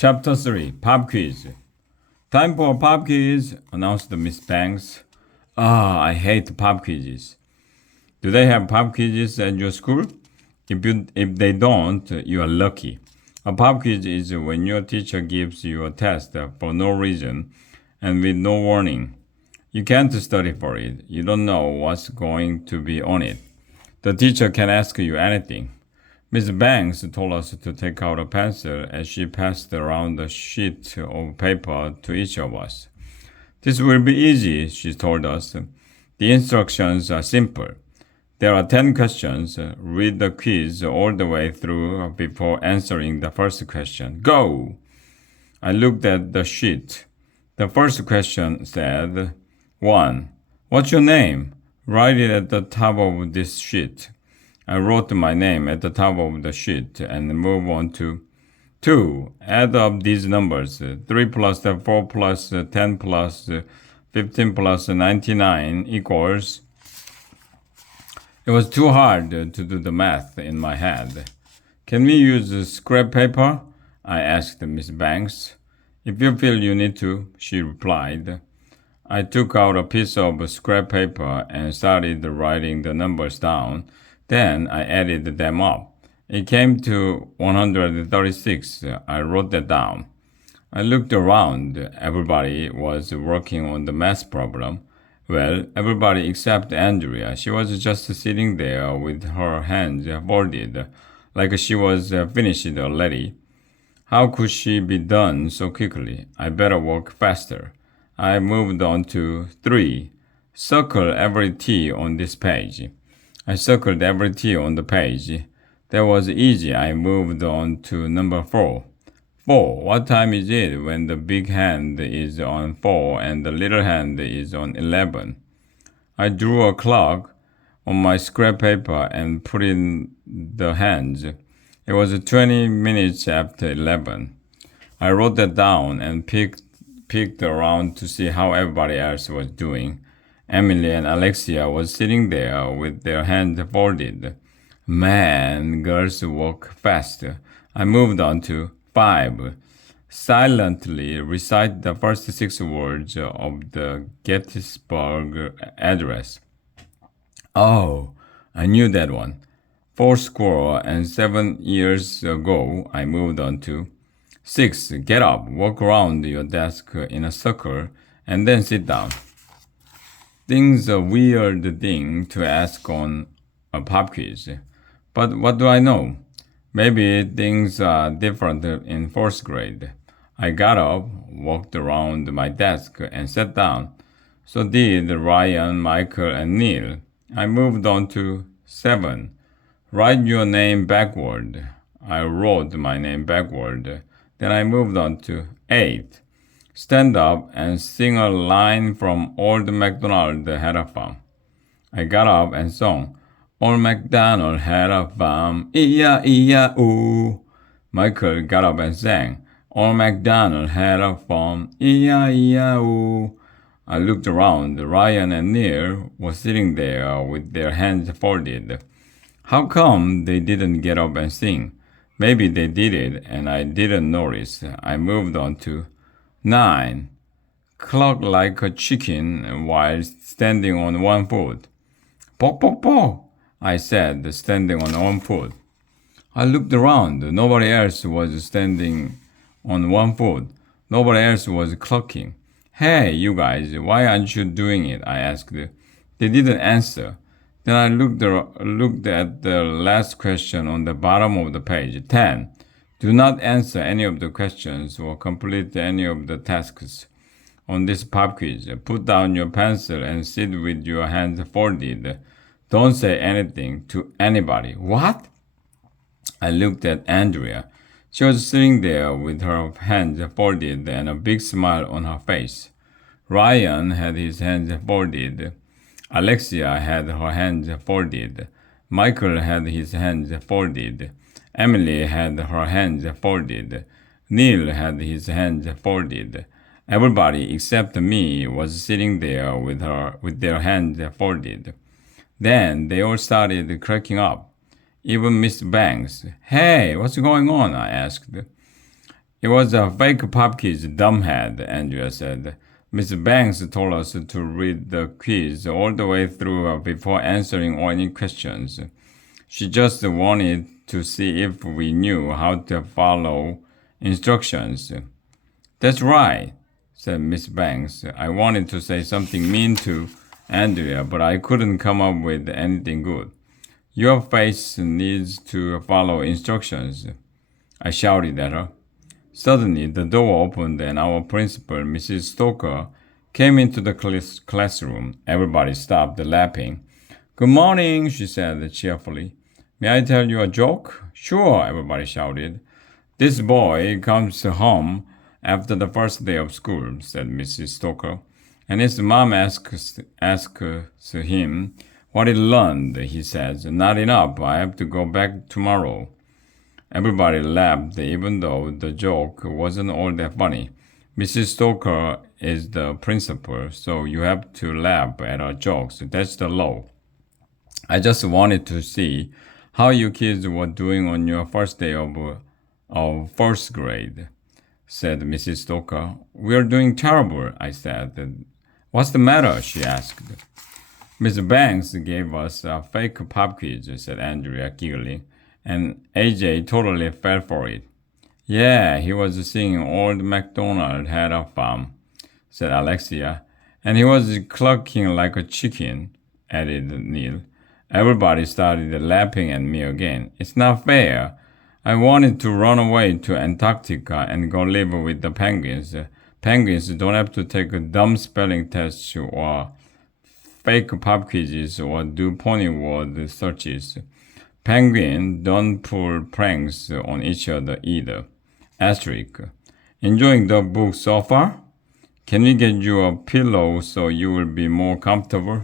Chapter 3 Pop Quiz. Time for pop quiz, announced Miss Banks. I hate pop quizzes. Do they have pop quizzes at your school? If they don't, you are lucky. A pop quiz is when your teacher gives you a test for no reason and with no warning. You can't study for it. You don't know what's going to be on it. The teacher can ask you anything. Miss Banks told us to take out a pencil as she passed around a sheet of paper to each of us. This will be easy, she told us. The instructions are simple. There are 10 questions. Read the quiz all the way through before answering the first question. Go! I looked at the sheet. The first question said, 1. What's your name? Write it at the top of this sheet. I wrote my name at the top of the sheet and move on to 2. Add up these numbers. 3 plus 4 plus 10 plus 15 plus 99 equals... It was too hard to do the math in my head. Can we use scrap paper? I asked Miss Banks. If you feel you need to, she replied. I took out a piece of scrap paper and started writing the numbers down. Then I added them up. It came to 136. I wrote that down. I looked around. Everybody was working on the math problem. Well, everybody except Andrea. She was just sitting there with her hands folded, like she was finished already. How could she be done so quickly? I better work faster. I moved on to 3. Circle every T on this page. I circled every T on the page. That was easy. I moved on to number 4. 4. What time is it when the big hand is on 4 and the little hand is on 11? I drew a clock on my scrap paper and put in the hands. It was 20 minutes after 11. I wrote that down and peeked around to see how everybody else was doing. Emily and Alexia was sitting there with their hands folded. Man, girls walk fast. I moved on to 5. Silently recite the first 6 words of the Gettysburg Address. Oh, I knew that one. 7 years ago, I moved on to 6. Get up, walk around your desk in a circle, and then sit down. Thing's a weird thing to ask on a pop quiz. But what do I know? Maybe things are different in 4th grade. I got up, walked around my desk, and sat down. So did Ryan, Michael, and Neil. I moved on to 7. Write your name backward. I wrote my name backward. Then I moved on to 8. Stand up and sing a line from Old MacDonald had a farm. I got up and sung, Old MacDonald had a farm, E-I-E-I-O. Michael got up and sang, Old MacDonald had a farm, E-I-E-I-O. I looked around. Ryan and Neil were sitting there with their hands folded. How come they didn't get up and sing? Maybe they did it and I didn't notice. I moved on to 9. Cluck like a chicken while standing on one foot. Pock, pock, pock, I said, standing on one foot. I looked around. Nobody else was standing on one foot. Nobody else was clucking. Hey, you guys, why aren't you doing it? I asked. They didn't answer. Then I looked at the last question on the bottom of the page. 10. Do not answer any of the questions or complete any of the tasks on this pop quiz. Put down your pencil and sit with your hands folded. Don't say anything to anybody. What? I looked at Andrea. She was sitting there with her hands folded and a big smile on her face. Ryan had his hands folded. Alexia had her hands folded. Michael had his hands folded. Emily had her hands folded. Neil had his hands folded. Everybody except me was sitting there with their hands folded. Then they all started cracking up. Even Miss Banks. Hey, what's going on? I asked. It was a fake pop quiz, dumbhead, Andrea said. Miss Banks told us to read the quiz all the way through before answering any questions. She just wanted to see if we knew how to follow instructions. That's right, said Miss Banks. I wanted to say something mean to Andrea, but I couldn't come up with anything good. Your face needs to follow instructions, I shouted at her. Suddenly, the door opened and our principal, Mrs. Stoker, came into the classroom. Everybody stopped laughing. Good morning, she said cheerfully. May I tell you a joke? Sure, everybody shouted. This boy comes home after the first day of school, said Mrs. Stoker, and his mom asks him what he learned. He says, not enough, I have to go back tomorrow. Everybody laughed, even though the joke wasn't all that funny. Mrs. Stoker is the principal, so you have to laugh at her jokes. That's the law. I just wanted to see how you kids were doing on your first day of first grade, said Mrs. Stoker. We're doing terrible, I said. What's the matter? She asked. Miss Banks gave us a fake pop quiz, said Andrea, giggling, and AJ totally fell for it. Yeah, he was singing Old MacDonald Had a Farm, said Alexia, and he was clucking like a chicken, added Neil. Everybody started laughing at me again. It's not fair. I wanted to run away to Antarctica and go live with the penguins. Penguins don't have to take dumb spelling tests or fake pop quizzes or do pony word searches. Penguins don't pull pranks on each other either. Asterisk. Enjoying the book so far? Can we get you a pillow so you will be more comfortable?